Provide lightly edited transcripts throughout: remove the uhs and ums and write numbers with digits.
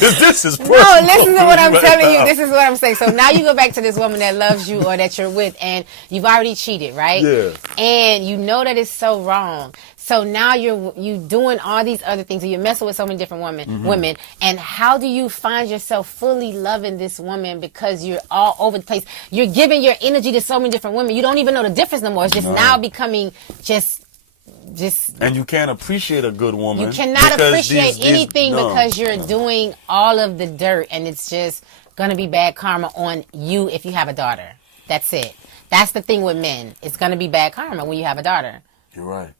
This is personal. No, listen to what I'm telling you. This is what I'm saying. So now you go back to this woman that loves you or that you're with, and you've already cheated, right? Yeah. And you know that it's so wrong. So now you doing all these other things, and you're messing with so many different women. And how do you find yourself fully loving this woman because you're all over the place? You're giving your energy to so many different women. You don't even know the difference no more. It's just now becoming just. And you can't appreciate a good woman. You cannot appreciate anything because you're doing all of the dirt, and it's just gonna be bad karma on you if you have a daughter. That's it. That's the thing with men. It's gonna be bad karma when you have a daughter. You're right.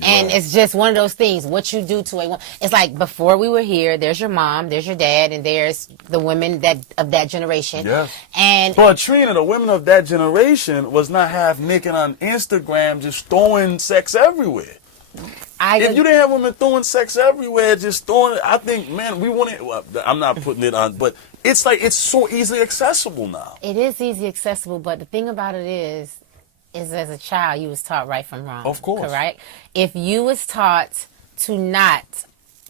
It's just one of those things. What you do to a woman. It's like before we were here, there's your mom, there's your dad, and there's the women of that generation. Yeah. But Trina, the women of that generation was not half naked on Instagram just throwing sex everywhere. If you didn't have women throwing sex everywhere, just throwing it, I think, man, we wouldn't. Well, I'm not putting it on, but it's like it's so easily accessible now. It is easy accessible, but the thing about it is as a child, you was taught right from wrong. Of course. Correct? If you was taught to not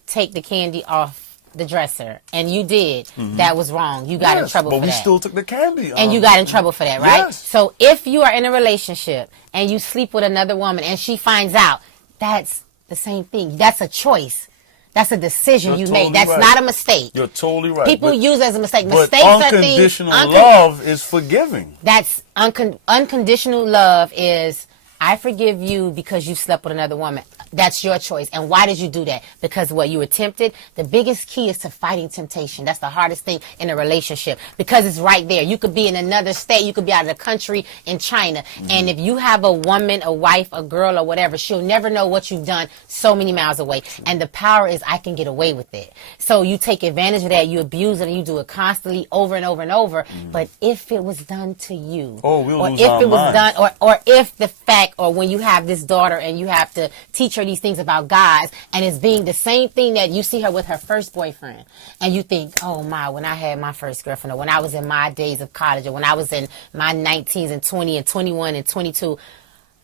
take the candy off the dresser, and you did, that was wrong. You got in trouble for that. But we still took the candy off. And you got in trouble for that, right? Yes. So if you are in a relationship and you sleep with another woman and she finds out, that's the same thing. That's a choice. That's a decision you made. That's not a mistake. You're totally right. People use it as a mistake. Mistakes are things. Unconditional love is forgiving. That's unconditional love is, I forgive you because you slept with another woman. That's your choice. And why did you do that? Because what you were tempted. The biggest key is to fighting temptation. That's the hardest thing in a relationship because it's right there. You could be in another state. You could be out of the country in China. And if you have a woman, a wife, a girl or whatever, she'll never know what you've done so many miles away. And the power is I can get away with it. So you take advantage of that. You abuse it and you do it constantly over and over and over. But if it was done to you, or if it was done, or if the fact, or when you have this daughter and you have to teach her these things about guys, and it's being the same thing that you see her with her first boyfriend, and you think, oh my, when I had my first girlfriend, or when I was in my days of college, or when I was in my 19s and 20 and 21 and 22,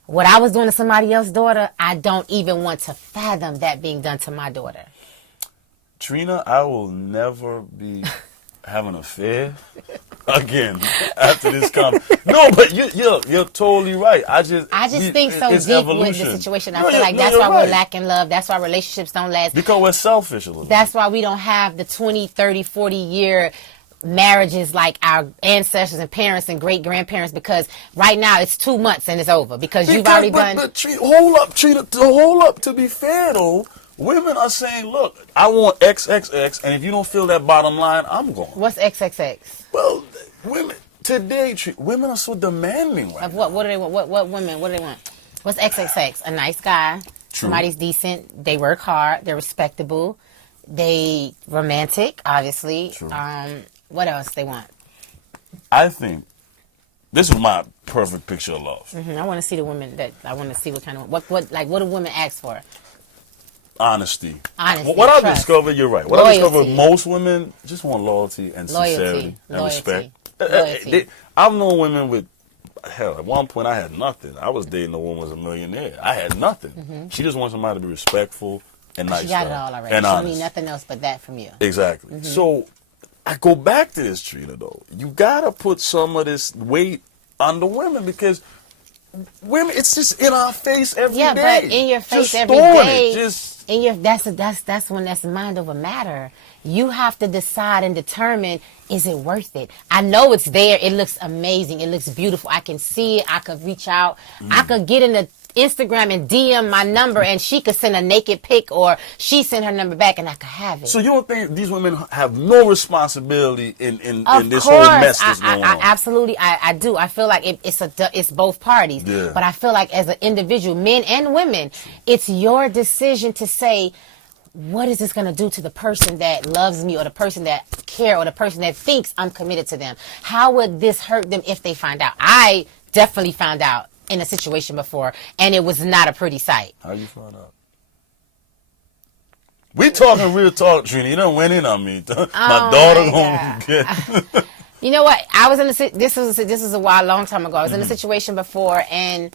what I was doing to somebody else's daughter, I don't even want to fathom that being done to my daughter. Trina, I will never be have an affair again after this comment. No, but you're totally right. I just think so deep evolution. with the situation. I feel like that's why we're lacking love. That's why relationships don't last. Because we're selfish a little. That's why we don't have the 20, 30, 40 year marriages like our ancestors and parents and great grandparents, because right now it's 2 months and it's over because you've already done. But hold up. To be fair though, women are saying, look, I want XXX, and if you don't feel that bottom line, I'm going. What's XXX? Well, women today, women are so demanding right of what? What do they want? What women? What do they want? What's XXX? A nice guy. True. Somebody's decent. They work hard. They're respectable. They romantic, obviously. True. What else they want? I think this is my perfect picture of love. I want to see the women that I want to see what kind of what do women ask for? Honesty. What I discovered, you're right. What I discovered, most women just want loyalty and sincerity and respect. Loyalty. I've known women with, hell, at one point I had nothing. I was dating a woman who was a millionaire. I had nothing. She just wants somebody to be respectful and nice. She got it all already. And she don't need nothing else but that from you. Exactly. So I go back to this, Trina, though. You got to put some of this weight on the women because women, it's just in our face every day. Yeah, but in your face just every day. That's when that's mind over matter. You have to decide and determine, is it worth it? I know it's there. It looks amazing. It looks beautiful. I can see it. I could reach out. I could get in the Instagram and DM my number, and she could send a naked pic, or she send her number back, and I could have it. So you don't think these women have no responsibility in this whole mess that's going on? Absolutely, I do. I feel like it's both parties. Yeah. But I feel like as an individual, men and women, it's your decision to say, what is this going to do to the person that loves me, or the person that care, or the person that thinks I'm committed to them? How would this hurt them if they find out? I definitely found out in a situation before, and it was not a pretty sight. How you found out? We talking real talk, Trina. You done went in on me. My daughter gonna get. You know what? I was in this was a long time ago. I was in a situation before, and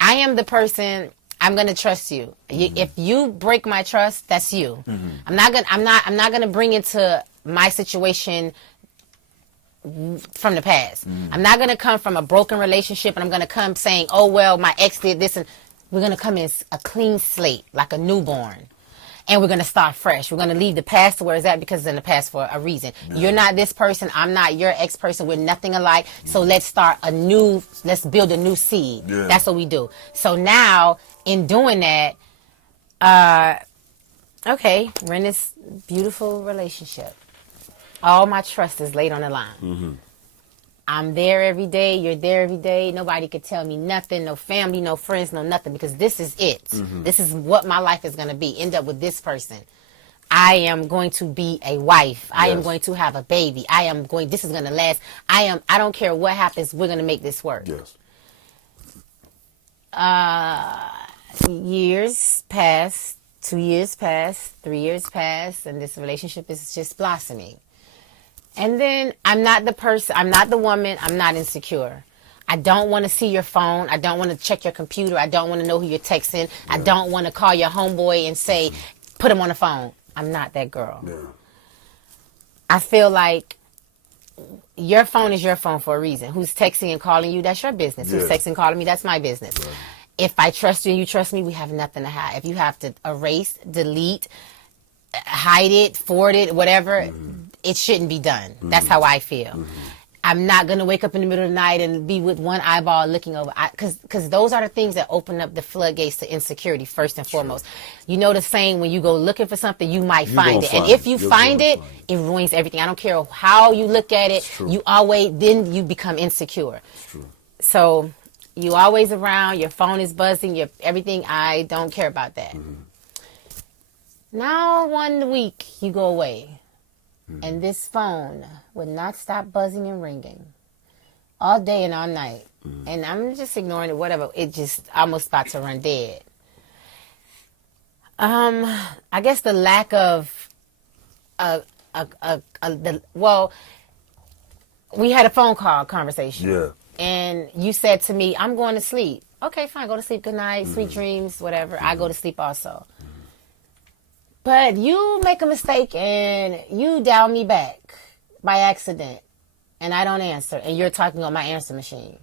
I am the person. I'm gonna trust you. If you break my trust, that's you. I'm not gonna bring into my situation from the past. I'm not going to come from a broken relationship and I'm going to come saying, oh, well, my ex did this. And we're going to come in a clean slate, like a newborn. And we're going to start fresh. We're going to leave the past to where it's at because it's in the past for a reason. Yeah. You're not this person. I'm not your ex-person. We're nothing alike. So let's build a new seed. Yeah. That's what we do. So now, in doing that, okay, we're in this beautiful relationship. All my trust is laid on the line. Mm-hmm. I'm there every day. You're there every day. Nobody could tell me nothing. No family, no friends, no nothing. Because this is it. Mm-hmm. This is what my life is going to be. End up with this person. I am going to be a wife. Yes. I am going to have a baby. This is going to last. I don't care what happens. We're going to make this work. Yes. Years pass. 2 years pass. 3 years pass. And this relationship is just blossoming. And then I'm not the person, I'm not the woman, I'm not insecure. I don't want to see your phone. I don't want to check your computer. I don't want to know who you're texting. Yeah. I don't want to call your homeboy and say, put him on the phone. I'm not that girl. Yeah. I feel like your phone is your phone for a reason. Who's texting and calling you, that's your business. Yeah. Who's texting and calling me, that's my business. Right. If I trust you and you trust me, we have nothing to hide. If you have to erase, delete, hide it, forward it, whatever, it shouldn't be done. That's how I feel. I'm not going to wake up in the middle of the night and be with one eyeball looking over. Because those are the things that open up the floodgates to insecurity, first and foremost. You know the saying, when you go looking for something, you might find it. And if you find it, it ruins everything. I don't care how you look at it. Then you become insecure. So you always around, your phone is buzzing, everything. I don't care about that. Now 1 week you go away and this phone would not stop buzzing and ringing all day and all night. And I'm just ignoring it, whatever. It just almost about to run dead. I guess the lack of we had a phone call conversation. Yeah. And you said to me, I'm going to sleep. Okay, fine, go to sleep. Good night, sweet dreams, whatever. I go to sleep also. But you make a mistake and you dial me back by accident and I don't answer and you're talking on my answer machine.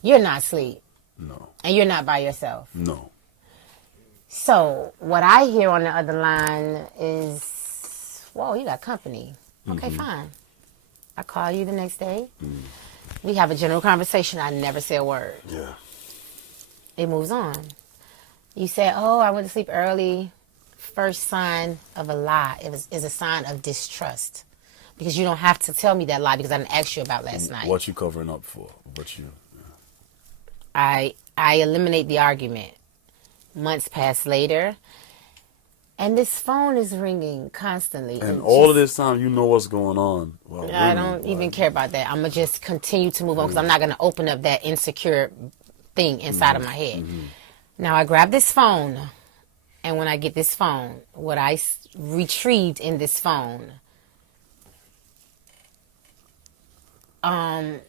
You're not asleep. No. And you're not by yourself. No. So what I hear on the other line is, whoa, you got company. Okay, fine. I call you the next day. We have a general conversation. I never say a word. Yeah. It moves on. You say, oh, I went to sleep early. First sign of a lie is a sign of distrust, because you don't have to tell me that lie because I didn't ask you about last night. What you covering up for? I eliminate the argument. Months pass later, and this phone is ringing constantly. And all of this time, you know what's going on. Well, I don't even care about that. I'm gonna just continue to move on because I'm not gonna open up that insecure thing inside of my head. Now I grab this phone. And when I get this phone, what I retrieved in this phone, it's one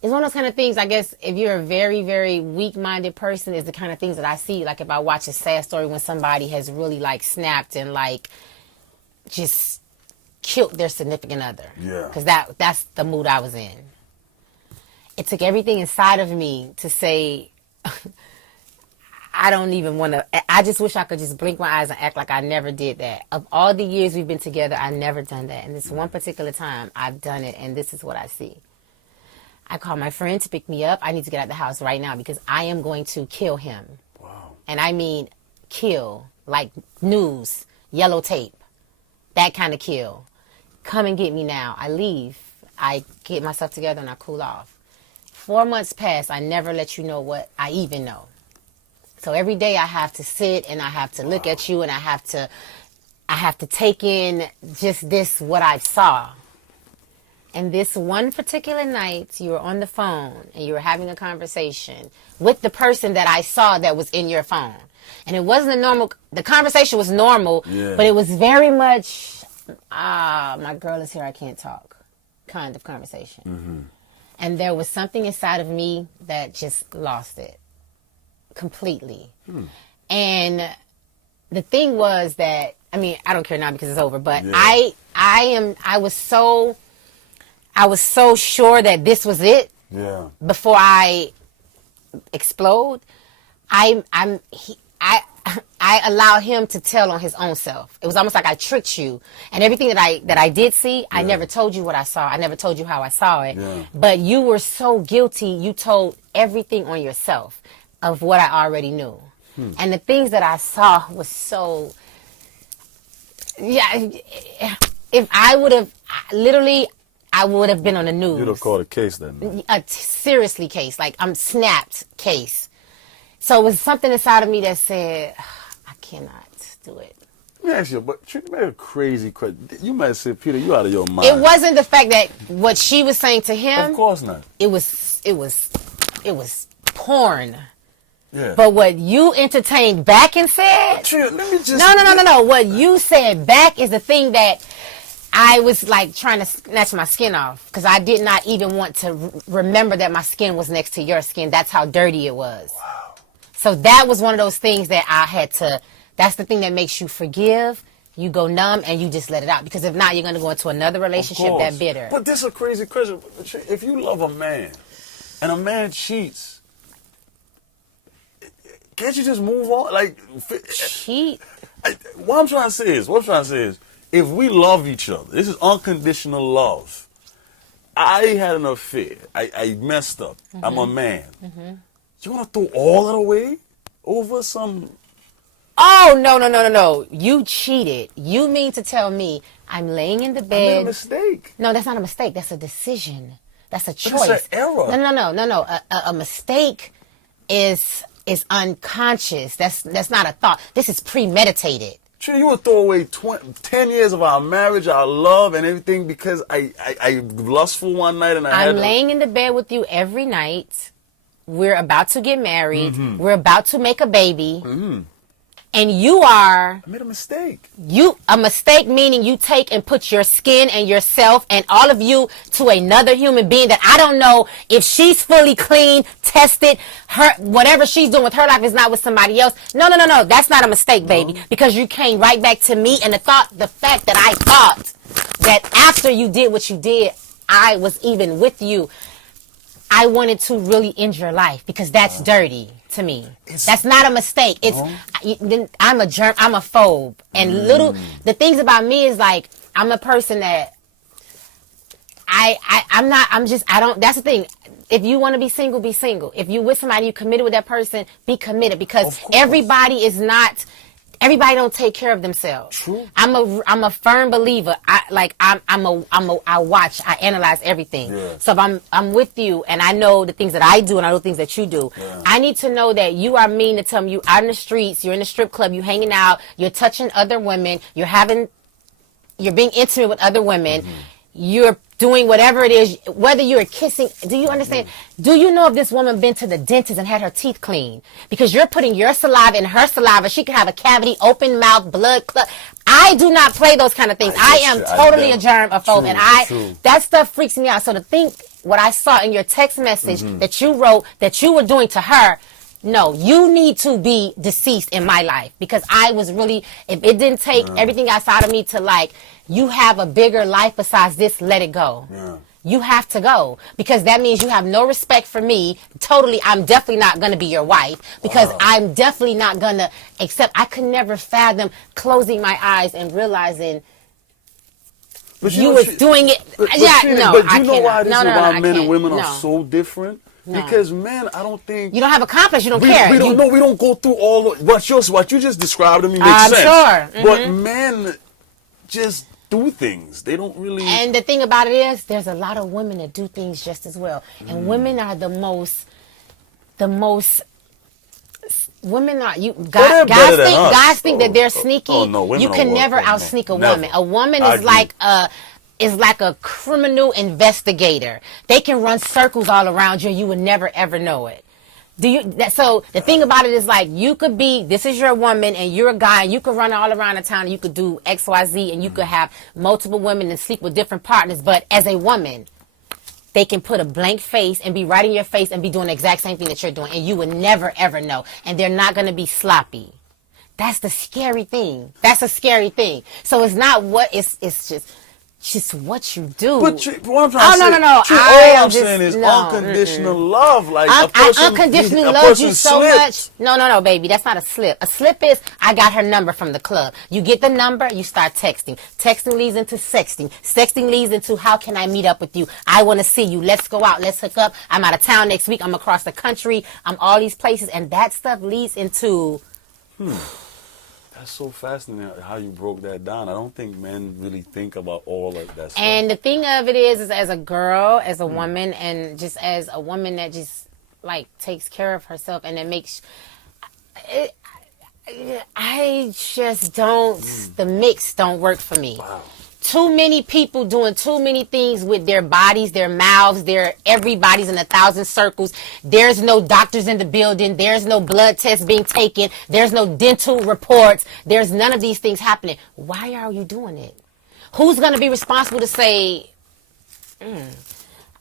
of those kind of things, I guess, if you're a very, very weak-minded person, is the kind of things that I see. Like if I watch a sad story when somebody has really like snapped and like just killed their significant other. Yeah. Because that's the mood I was in. It took everything inside of me to say... I don't even want to, I just wish I could just blink my eyes and act like I never did that. Of all the years we've been together, I never done that. And this one particular time, I've done it, and this is what I see. I call my friend to pick me up. I need to get out of the house right now because I am going to kill him. Wow. And I mean kill, like news, yellow tape, that kind of kill. Come and get me now. I leave. I get myself together and I cool off. 4 months pass. I never let you know what I even know. So every day I have to sit and I have to look at you and I have to take in just this, what I saw. And this one particular night, you were on the phone and you were having a conversation with the person that I saw that was in your phone. And it wasn't the conversation was normal, but it was very much, my girl is here, I can't talk kind of conversation. And there was something inside of me that just lost it. Completely. And the thing was that, I mean, I don't care now because it's over, but Yeah. I was so sure that this was it Yeah. before I explode. I allow him to tell on his own self. It was almost like I tricked you, and everything that I did see, I never told you what I saw. I never told you how I saw it. Yeah. But you were so guilty. You told everything on yourself of what I already knew, and the things that I saw was so. Yeah, if I would have literally, I would have been on the news. You'd have called a case then. A seriously case, like I'm snapped case. So it was something inside of me that said, I cannot do it. Let me ask you, but you made a crazy question. You might say, Peter, you out of your mind. It wasn't the fact that what she was saying to him. Of course not. It was porn. Yeah. But what you entertained back and said. Trina, let me just. No. What you said back is the thing that I was like trying to snatch my skin off, because I did not even want to remember that my skin was next to your skin. That's how dirty it was. Wow. So that was one of those things that I had to, that's the thing that makes you forgive. You go numb and you just let it out. Because if not, you're going to go into another relationship that bitter. But this is a crazy question. If you love a man and a man cheats, can't you just move on? Like, cheat? What I'm trying to say is, if we love each other, this is unconditional love. I had an affair. I messed up. Mm-hmm. I'm a man. Mm-hmm. You want to throw all that away over some... Oh, no. You cheated. You mean to tell me I'm laying in the bed... I made a mistake. No, that's not a mistake. That's a decision. That's a choice. It's an error. No. A mistake is unconscious. That's not a thought. This is premeditated. Trina, you would throw away 10 years of our marriage, our love, and everything because I lustful one night and I'm laying in the bed with you every night. We're about to get married. Mm-hmm. We're about to make a baby. Mm-hmm. And you are... I made a mistake. A mistake meaning you take and put your skin and yourself and all of you to another human being that I don't know if she's fully clean, tested, her whatever she's doing with her life is not with somebody else. No. That's not a mistake, baby. No. Because you came right back to me, and the fact that I thought that after you did what you did, I was even with you. I wanted to really end your life because that's dirty to me. That's not a mistake. I'm a germ. I'm a phobe. And the things about me is like, I'm a person that that's the thing. If you want to be single, be single. If you with somebody, you committed with that person, be committed, because everybody don't take care of themselves. True. I'm a firm believer. I watch, I analyze everything. Yeah. So if I'm with you and I know the things that I do and I know the things that you do, I need to know that you are mean to tell me you out in the streets, you're in the strip club, you're hanging out, you're touching other women, you're being intimate with other women, you're doing whatever it is, whether you're kissing. Do you understand? Do you know if this woman been to the dentist and had her teeth cleaned? Because you're putting your saliva in her saliva. She could have a cavity, open mouth, blood clot. I do not play those kind of things. I am totally a germaphobe, and that stuff freaks me out. So to think what I saw in your text message that you wrote that you were doing to her, no, you need to be deceased in my life, because I was really, if it didn't take everything outside of me to like, you have a bigger life besides this, let it go. Yeah. You have to go, because that means you have no respect for me. Totally, I'm definitely not going to be your wife, because I'm definitely not going to accept. I could never fathom closing my eyes and realizing you was doing it. But you know why this is why men and women are so different? No. Because men, I don't think... You don't have a complex. You don't care. We don't go through all... What you just described to me makes sense. I'm sure. But men just do things. They don't really... And the thing about it is, there's a lot of women that do things just as well. And women are the most... Women are... Guys think that they're sneaky. Oh, no, women you can never out-sneak a woman. A woman is like a criminal investigator. They can run circles all around you and you would never ever know it. So the thing about it is, like, you could be, this is your woman and you're a guy, and you could run all around the town and you could do XYZ and you could have multiple women and sleep with different partners, but as a woman, they can put a blank face and be right in your face and be doing the exact same thing that you're doing, and you would never ever know. And they're not going to be sloppy. That's the scary thing. That's a scary thing. So it's not what it's just what you do. But what I'm trying to say, no. all I'm saying is unconditional love. Like I unconditionally love you so much. No, baby. That's not a slip. A slip is I got her number from the club. You get the number, you start texting. Texting leads into sexting. Sexting leads into how can I meet up with you? I want to see you. Let's go out. Let's hook up. I'm out of town next week. I'm across the country. I'm all these places. And that stuff leads into... That's so fascinating how you broke that down. I don't think men really think about all of that stuff. And the thing of it is as a girl, as a woman, and just as a woman that just, like, takes care of herself and that makes... I just don't... The mix don't work for me. Wow. Too many people doing too many things with their bodies, their mouths, everybody's in 1,000 circles. There's no doctors in the building. There's no blood tests being taken. There's no dental reports. There's none of these things happening. Why are you doing it? Who's going to be responsible to say,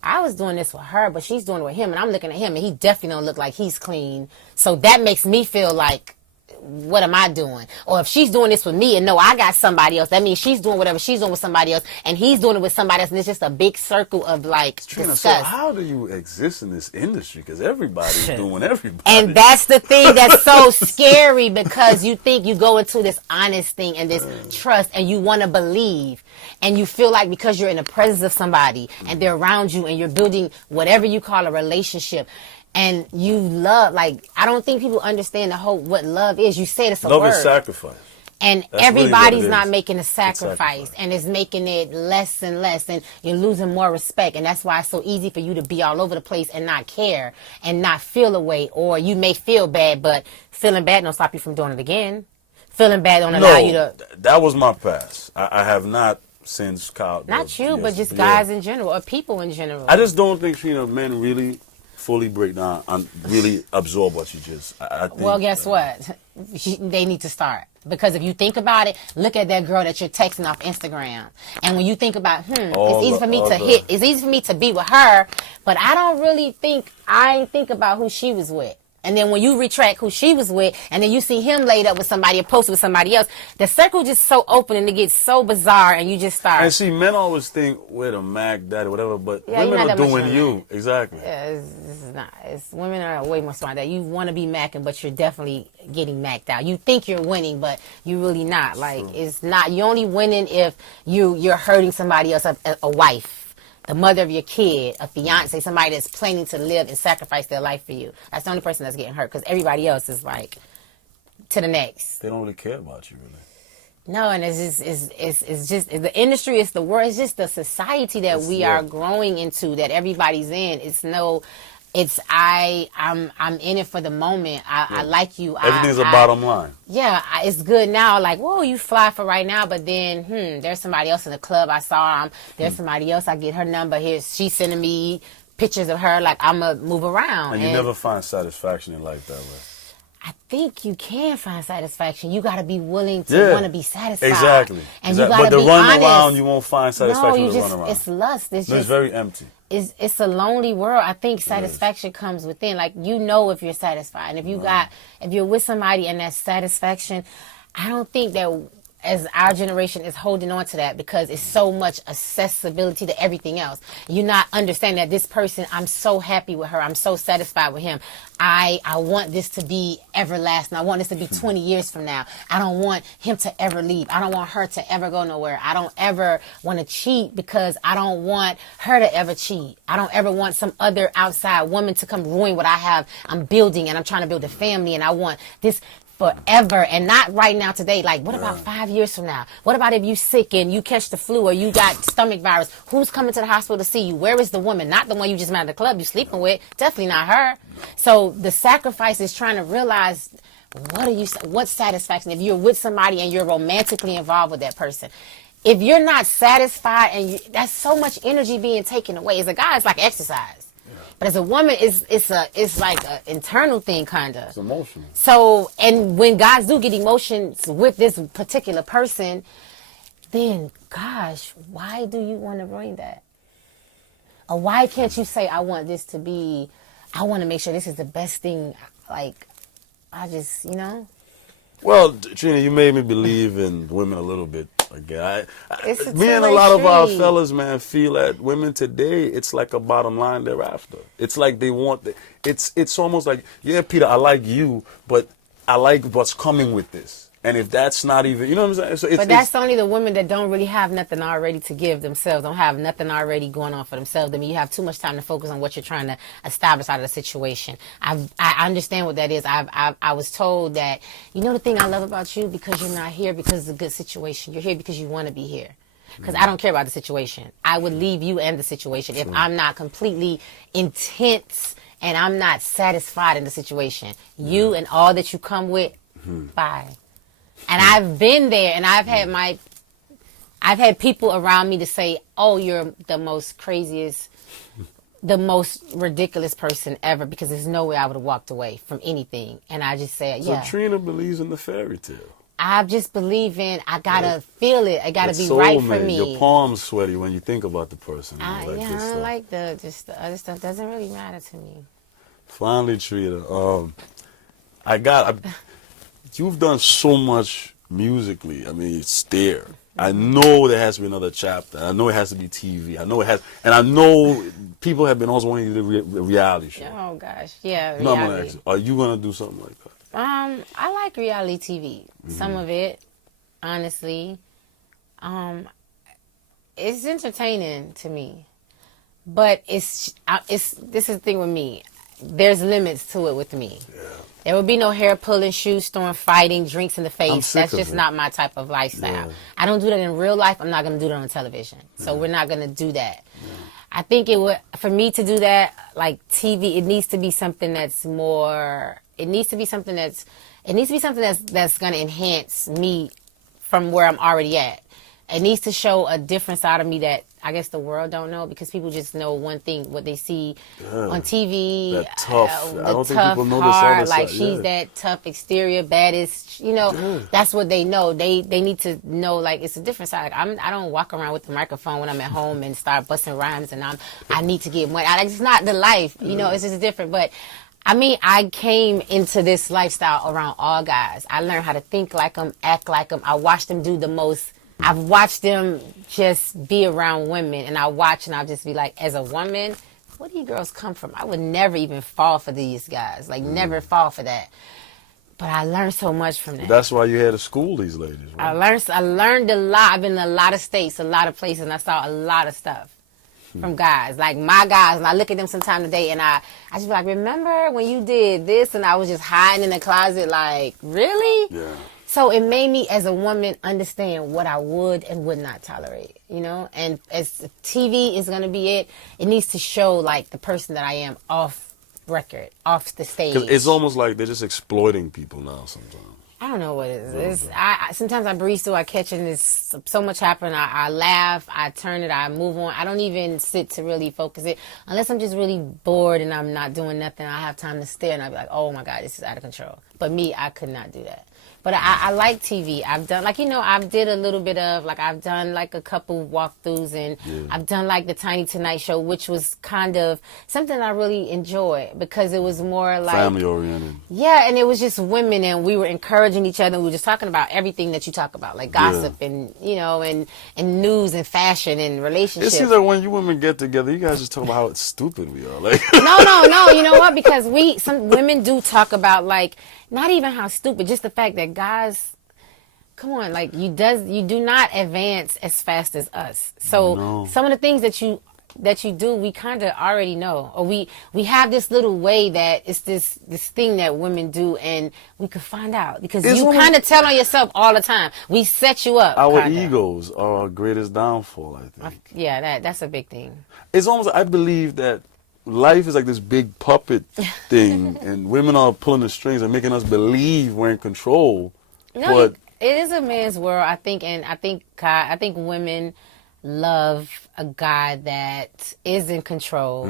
I was doing this with her, but she's doing it with him, and I'm looking at him, and he definitely don't look like he's clean. So that makes me feel like, what am I doing? Or if she's doing this with me and no, I got somebody else, that means she's doing whatever she's doing with somebody else and he's doing it with somebody else, and it's just a big circle of like Trina, disgust. so how do you exist in this industry? Because everybody's doing everybody. And that's the thing that's so scary, because you think you go into this honest thing and this trust and you want to believe, and you feel like because you're in the presence of somebody and they're around you and you're building whatever you call a relationship, and you love, like, I don't think people understand what love is. You said it's a word. Love is sacrifice. And That's everybody's really not making a sacrifice, and it's making it less and less, and you're losing more respect. And that's why it's so easy for you to be all over the place and not care and not feel a way. Or you may feel bad, but feeling bad don't stop you from doing it again. Feeling bad don't allow you to... That was my past. I have not since college. Not you, but just guys in general, or people in general. I just don't think, men really fully break down and really absorb what you just... I think, well, guess what? They need to start. Because if you think about it, look at that girl that you're texting off Instagram. And when you think about, it's easy for me to hit, it's easy for me to be with her, but I ain't think about who she was with. And then when you retract who she was with, and then you see him laid up with somebody or posted with somebody else, the circle just so open and it gets so bizarre, and you just start. And see, men always think we're the Mac daddy, whatever, but women are doing you. Exactly. Yeah, it's not. Women are way more smart. That you want to be macking, but you're definitely getting macked out. You think you're winning, but you're really not. Like, it's not. You're only winning if you're hurting somebody else, a wife, the mother of your kid, a fiance, somebody that's planning to live and sacrifice their life for you. That's the only person that's getting hurt, because everybody else is like to the next. They don't really care about you, really. No, and it's just the industry, it's the world, it's just the society that we are growing into, that everybody's in. I'm in it for the moment. I like you. Everything's a bottom line. Yeah, it's good now. Like, whoa, you fly for right now. But then, there's somebody else in the club. I saw him. There's somebody else. I get her number. Here, she's sending me pictures of her. Like, I'm going to move around. And you never find satisfaction in life that way. I think you can find satisfaction. You got to be willing to want to be satisfied. Exactly. And you got to be honest. But the run around, you won't find satisfaction with the run around. It's lust. It's very empty. It's a lonely world. I think satisfaction comes within. Like, if you're satisfied. And if you're with somebody and that satisfaction, I don't think that as our generation is holding on to that, because it's so much accessibility to everything else. You're not understanding that this person, I'm so happy with her. I'm so satisfied with him. I want this to be everlasting. I want this to be 20 years from now. I don't want him to ever leave. I don't want her to ever go nowhere. I don't ever want to cheat, because I don't want her to ever cheat. I don't ever want some other outside woman to come ruin what I'm building, and I'm trying to build a family, and I want this forever, and not right now today. Like, what about 5 years from now? What about if you sick and you catch the flu or you got stomach virus? Who's coming to the hospital to see you? Where is the woman? Not the one you just met at the club you sleeping with. Definitely not her. So the sacrifice is trying to realize, what's satisfaction? If you're with somebody and you're romantically involved with that person, if you're not satisfied, and that's so much energy being taken away. As a guy, it's like exercise. But as a woman, it's like an internal thing, kind of. It's emotional. So, and when guys do get emotions with this particular person, then, gosh, why do you want to ruin that? Or why can't you say, I want to make sure this is the best thing, like, I just, Well, Trina, you made me believe in women a little bit again. It's a Me and a two-way lot of our street. fellas, man, feel that women today, it's like a bottom line thereafter. It's like they want it's almost like, yeah, Peter, I like you, but I like what's coming with this. And if that's not even, you know what I'm saying? So But that's only the women that don't really have nothing already to give themselves, don't have nothing already going on for themselves. I mean, you have too much time to focus on what you're trying to establish out of the situation. I understand what that is. I was told that, you know, the thing I love about you, because you're not here because it's a good situation. You're here because you want to be here. Because I don't care about the situation. I would leave you and the situation if I'm not completely intense and I'm not satisfied in the situation. You and all that you come with, bye. And I've been there, and I've had people around me to say, "Oh, you're the most craziest, the most ridiculous person ever," because there's no way I would have walked away from anything. And I just said, "Yeah." So Trina believes in the fairy tale. I just believe in. I gotta feel it. I gotta be right for me. Your palms sweaty when you think about the person. I don't like the other stuff. Doesn't really matter to me. Finally, Trina, you've done so much musically. I mean, it's there. I know there has to be another chapter. I know it has to be TV. I know it has, and I know people have been also wanting to do a reality show. Oh gosh, yeah. No, I'm gonna ask you, are you gonna do something like that? I like reality TV. Some of it, honestly, it's entertaining to me. But this is the thing with me. There's limits to it with me. Yeah. There will be no hair pulling, shoes throwing, fighting, drinks in the face. That's just not my type of lifestyle. Yeah. I don't do that in real life. I'm not going to do that on television. So we're not going to do that. Yeah. I think for me to do that, like TV, it needs to be something that's more, it needs to be something that's going to enhance me from where I'm already at. It needs to show a different side of me that I guess the world don't know, because people just know one thing, what they see on TV. That tough. I don't think people know heart, this other like side. she's that tough exterior, baddest. You know, that's what they know. They need to know, like, it's a different side. Like, I don't walk around with the microphone when I'm at home and start busting rhymes and I need to get money. It's not the life. You know, it's just different. But I mean, I came into this lifestyle around all guys. I learned how to think like them, act like them. I watched them do the most. I've watched them just be around women, and I watch and I'll just be like, as a woman, where do you girls come from? I would never even fall for these guys, like never fall for that. But I learned so much from that. That's why you had to school these ladies, right? I learned a lot. I've been in a lot of states, a lot of places, and I saw a lot of stuff from guys, like my guys. And I look at them sometime today, and I just be like, remember when you did this? And I was just hiding in the closet, like, really? Yeah. So it made me, as a woman, understand what I would and would not tolerate, you know? And as TV is going to be it needs to show, like, the person that I am off record, off the stage. 'Cause it's almost like they're just exploiting people now sometimes. I don't know what it is. Sometimes I breeze through, I catch it, and there's so much happen. I laugh, I turn it, I move on. I don't even sit to really focus it. Unless I'm just really bored and I'm not doing nothing, I have time to stare, and I'll be like, oh my God, this is out of control. But me, I could not do that. But I like TV. I've done, like, you know, I've did a little bit of, like, I've done, like, a couple walkthroughs, and I've done, like, the Tiny Tonight Show, which was kind of something I really enjoy, because it was more like... family-oriented. Yeah, and it was just women, and we were encouraging each other. We were just talking about everything that you talk about, like gossip and, you know, and news and fashion and relationships. It seems like when you women get together, you guys just talk about how stupid we are. Like, No, you know what? Because some women do talk about, like, not even how stupid, just the fact that guys, come on, like, you do not advance as fast as us. So some of the things that you do, we kind of already know, or we have this little way that it's this thing that women do, and we could find out, because you kind of tell on yourself all the time. We set you up. Our kinda. egos are our greatest downfall, I think. Yeah, that's a big thing. It's almost, I believe that life is like this big puppet thing, and women are pulling the strings and making us believe we're in control. No, but it is a man's world, I think, and I think women love a guy that is in control,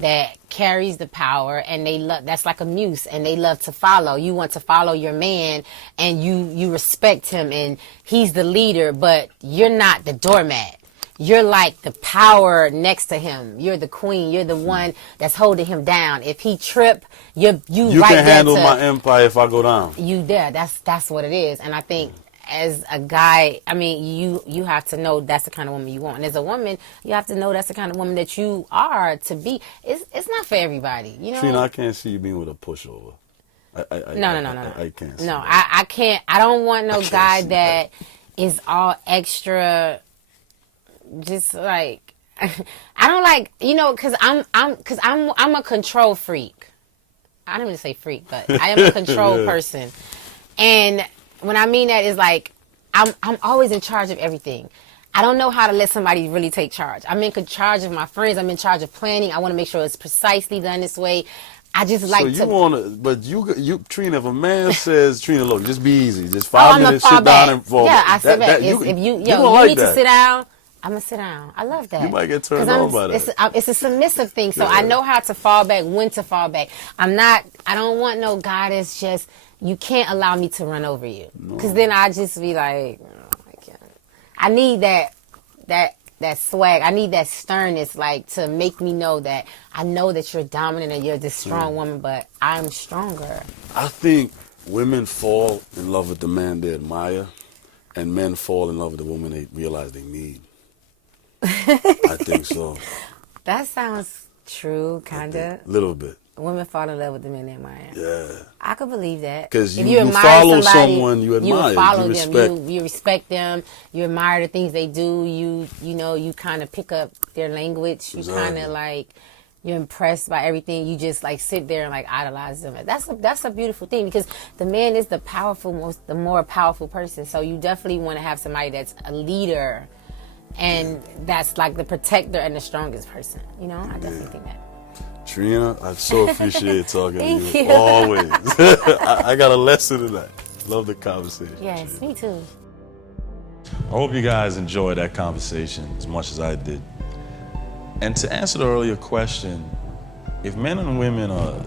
that carries the power, and that's like a muse, and they love to follow. You want to follow your man, and you respect him, and he's the leader, but you're not the doormat. you're like the power next to him. You're the queen. You're the one that's holding him down. If he trip, you right can there handle to, my empire if I go down. You there. That's what it is. And I think as a guy, I mean, you have to know that's the kind of woman you want. And as a woman, you have to know that's the kind of woman that you are to be. It's not for everybody, you know. Trina, I can't see you being with a pushover. No. I can't see no, that. I can't. I don't want no guy that is all extra. Just like I don't like, you know, because I'm a control freak. I don't even say freak, but I am a control person. And when I mean that is like I'm always in charge of everything. I don't know how to let somebody really take charge. I'm in charge of my friends. I'm in charge of planning. I want to make sure it's precisely done this way. I just like to. So you want to, but you, Trina, if a man says, Trina, look, just be easy. Just 5 minutes, sit down and fall. Yeah, I sit back. If you need to sit down, I'm going to sit down. I love that. You might get turned on by that. It's a submissive thing, so I know how to fall back, when to fall back. I don't want no guy that's just, you can't allow me to run over you. Because then I just be like, oh, I can't. I need that swag. I need that sternness, like, to make me know that I know that you're dominant and you're this strong woman, but I'm stronger. I think women fall in love with the man they admire, and men fall in love with the woman they realize they need. I think so. That sounds true, kind of. A little bit. Women fall in love with the men they admire. Yeah. I could believe that. Because you follow someone you admire. You follow them. Respect. You respect them. You admire the things they do. You know, you kind of pick up their language. You kind of like, you're impressed by everything. You just like sit there and like idolize them. That's a beautiful thing, because the man is the more powerful person. So you definitely want to have somebody that's a leader, and that's like the protector and the strongest person. You know, I definitely think that. Trina, I so appreciate talking Thank to you. you. Always. I got a lesson in that. Love the conversation. Yes, Trina. me too. I hope you guys enjoyed that conversation as much as I did. And to answer the earlier question, if men and women are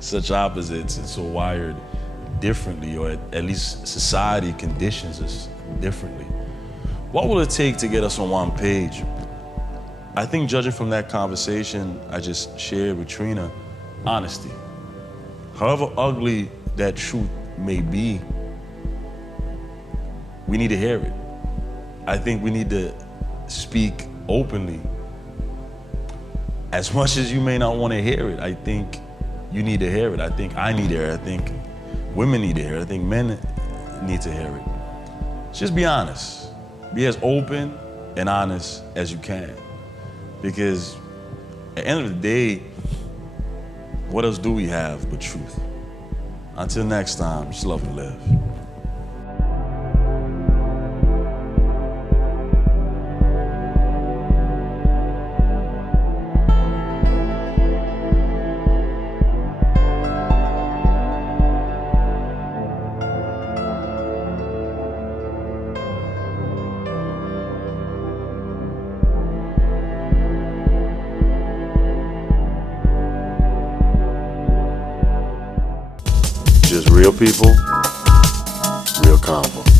such opposites and so wired differently, or at least society conditions us differently, what will it take to get us on one page? I think, judging from that conversation I just shared with Trina, honesty. However ugly that truth may be, we need to hear it. I think we need to speak openly. As much as you may not want to hear it, I think you need to hear it. I think I need to hear it. I think women need to hear it. I think men need to hear it. Just be honest. Be as open and honest as you can. Because at the end of the day, what else do we have but truth? Until next time, just love and live. Just real people, real convo.